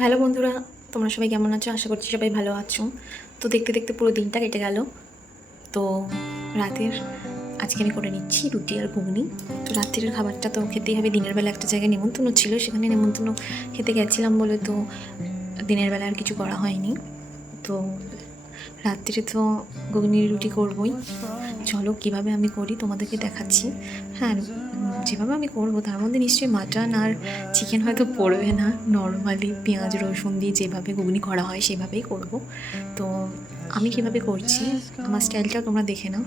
Hello বন্ধুরা, তোমরা সবাই কেমন আছো? আশা করছি সবাই ভালো আছো। তো দেখতে দেখতে পুরো দিনটা কেটে গেল। তো রাতের আজকে আমি করে নিচ্ছি রুটি আর ঘুগনি। তো রাত্রির খাবারটা তো খেতেই হবে। দিনের বেলা একটা জায়গায় নেমন্তন্ন ছিল, সেখানে নেমন্তন্ন খেতে গেছিলাম বলে তো দিনের বেলা আর কিছু করা হয়নি। তো রাত্রিরে তো ঘুগনি রুটি করবই। চলো কীভাবে আমি করি তোমাদেরকে দেখাচ্ছি। হ্যাঁ, যেভাবে আমি করবো তার মধ্যে নিশ্চয়ই মাটন আর চিকেন হয়তো পড়বে না। নর্মালি পেঁয়াজ রসুন দিয়ে যেভাবে ঘুগনি করা হয় সেভাবেই করব। তো আমি কীভাবে করছি, আমার স্টাইলটাও তোমরা দেখে নাও।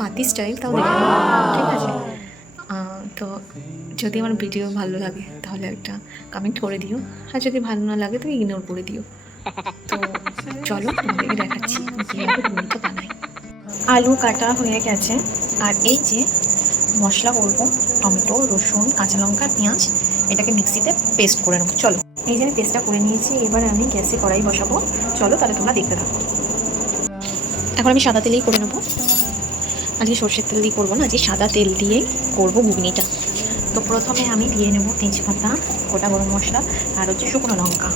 পাতি স্টাইল তাও দেখে নাও, ঠিক আছে? তো যদি আমার ভিডিও ভালো লাগে তাহলে একটা কমেন্ট করে দিও, আর যদি ভালো না লাগে তো ইগনোর করে দিও। তো চলো তোমাদেরকে দেখাচ্ছি কীভাবে ঘুগনিটা বানাই। আলু কাটা হয়ে গেছে, আর এই যে মশলা করবো, টমেটো, রসুন, কাঁচা লঙ্কা, পেঁয়াজ, এটাকে মিক্সিতে পেস্ট করে নেবো। চলো, এই যে আমি পেস্টটা করে নিয়েছি। এবার আমি গ্যাসে কড়াই বসাবো। চলো তাহলে তোমরা দেখতে থাকো। এখন আমি সাদা তেলেই করে নেবো। আজকে সর্ষের তেল দিয়ে করবো না, আজকে সাদা তেল দিয়েই করবো ঘুগনিটা। তো প্রথমে আমি দিয়ে নেবো তেজপাতা, গোটা গরম মশলা আর হচ্ছে শুকনো লঙ্কা।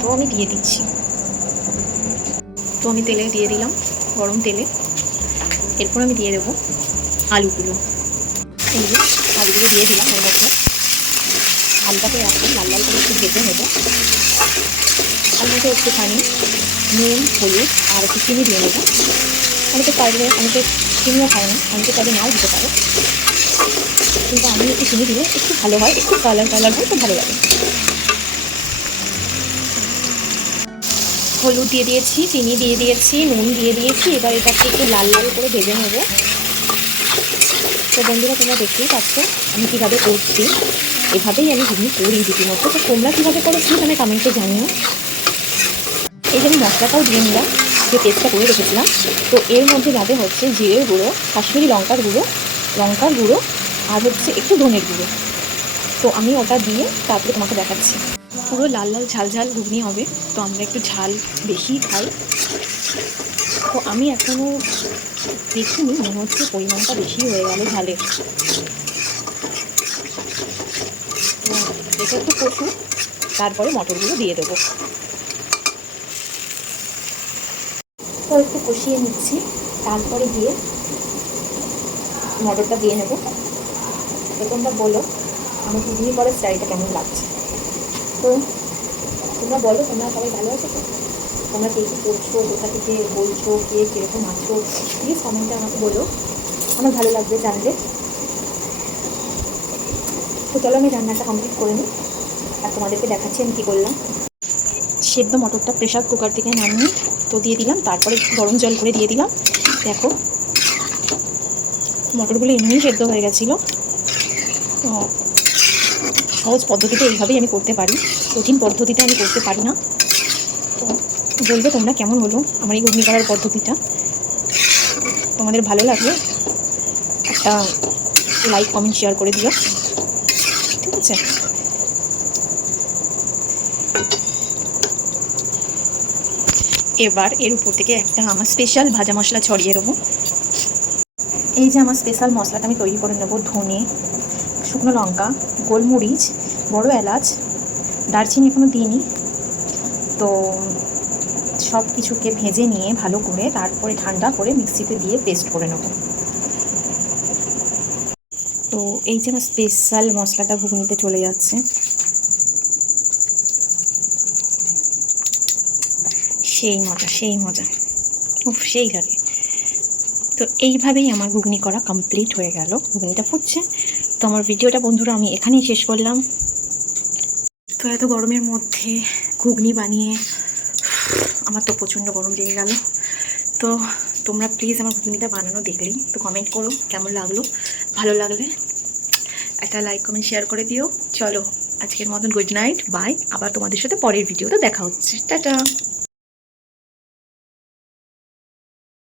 তো আমি দিয়ে দিচ্ছি। তো আমি তেলে দিয়ে দিলাম, গরম তেলে। এরপর আমি দিয়ে দেবো আলুগুলো। এই যে আলুগুলো দিয়ে দিলাম এর মধ্যে। আলুটাকে এখন লাল লাল করে একটু ভেজে নেবো। তার মধ্যে একটুখানি নুন, হলুদ আর একটু চিনি দিয়ে নেবো। অনেকে পারবে, অনেকে চিনিও খায় না, অনেকে চাইলে নাও দিতে পারে, কিন্তু আমি একটু চিনি দিলে একটু ভালো হয়, একটু কালার হয়, খুব ভালো লাগে। হলুদ দিয়ে দিয়েছি, চিনি দিয়ে দিয়েছি, নুন দিয়ে দিয়েছি। এবার এটাকে একটু লাল লাল করে ভেজে নেবো। তো বন্ধুরা, তোমরা দেখতেই পাচ্ছ আমি কীভাবে করছি। এভাবেই আমি ঘুগনি করি রীতিমতো। তো তোমরা কীভাবে করো প্লিজ আমি কমেন্টে জানিও। এই যে আমি মশলাটাও দিয়ে নিলাম, যে পেস্টটা করে রেখেছিলাম। তো এর মধ্যে যাবে হচ্ছে জিরের গুঁড়ো, কাশ্মীরি লঙ্কার গুঁড়ো আর হচ্ছে একটু ধনের গুঁড়ো। তো আমি ওটা দিয়ে তারপরে তোমাকে দেখাচ্ছি। পুরো লাল লাল ঝাল ঝাল ঘুগনি হবে, তো আমরা একটু ঝাল বেশি খাই। তো আমি এখনও দেখিনি, মনে হচ্ছে পরিমাণটা বেশি হয়ে গেল ঝালের। তো এটা একটু কষু, তারপরে মটরগুলো দিয়ে দেবো। তো একটু কষিয়ে নিচ্ছি, তারপরে দিয়ে মটরটা দিয়ে নেবো। তো তোমরা বলো আমার ঘুগনি করার স্টাইলটা কেমন লাগছে। তো তোমরা বলো, তোমরা সবাই ভালো আছো তো? তোমরা কে কী করছো, কোথা থেকে বলছো, কে কীরকম আছো, প্লিজ কমেন্টে আমাকে বলো, আমার ভালো লাগবে জানলে। তো চলো আমি রান্নাটা কমপ্লিট করে নিই, আর তোমাদেরকে দেখাচ্ছি আমি কী করলাম। সেদ্ধ মটরটা প্রেশার কুকার থেকে নামিয়ে তো দিয়ে দিলাম, তারপরে গরম জল করে দিয়ে দিলাম। দেখো মটরগুলো এমনিই সেদ্ধ হয়ে গেছিলো। তো সহজ পদ্ধতিতে এইভাবেই আমি করতে পারি, কঠিন পদ্ধতিতে আমি করতে পারি না। তো বলবে তোমরা কেমন হলো আমার এই ঘুগনি করার পদ্ধতিটা। তোমাদের ভালো লাগলে একটা লাইক, কমেন্ট, শেয়ার করে দিও, ঠিক আছে? এবার এর উপর থেকে একটা আমার স্পেশাল ভাজা মশলা ছড়িয়ে দেবো। এই যে আমার স্পেশাল মশলাটা আমি তৈরি করে নেবো। ধনে, শুকনো লঙ্কা, গোলমরিচ, বড় এলাচ, দারচিনি এখনও দিইনি। তো সব কিছুকে ভেজে নিয়ে ভালো করে তারপরে ঠান্ডা করে মিক্সিতে দিয়ে পেস্ট করে নেব। তো এই যে আমার স্পেশাল মশলাটা ঘুগনিতে চলে যাচ্ছে। সেই মজা, সেই মজা, উফ সেই লাগে। তো এইভাবেই আমার ঘুগনি করা কমপ্লিট হয়ে গেল। ঘুগনিটা ফুটছে। তো আমার ভিডিওটা বন্ধুরা আমি এখানেই শেষ করলাম। তো এত গরমের মধ্যে ঘুগনি বানিয়ে আমার তো প্রচণ্ড গরম লেগে গেল। তো তোমরা প্লিজ আমার ঘুগনিটা বানানো দেখলেই তো কমেন্ট করো কেমন লাগলো। ভালো লাগলে একটা লাইক, কমেন্ট, শেয়ার করে দিও। চলো আজকের মতন গুড নাইট, বাই। আবার তোমাদের সাথে পরের ভিডিওতে দেখা হচ্ছে। টাটা।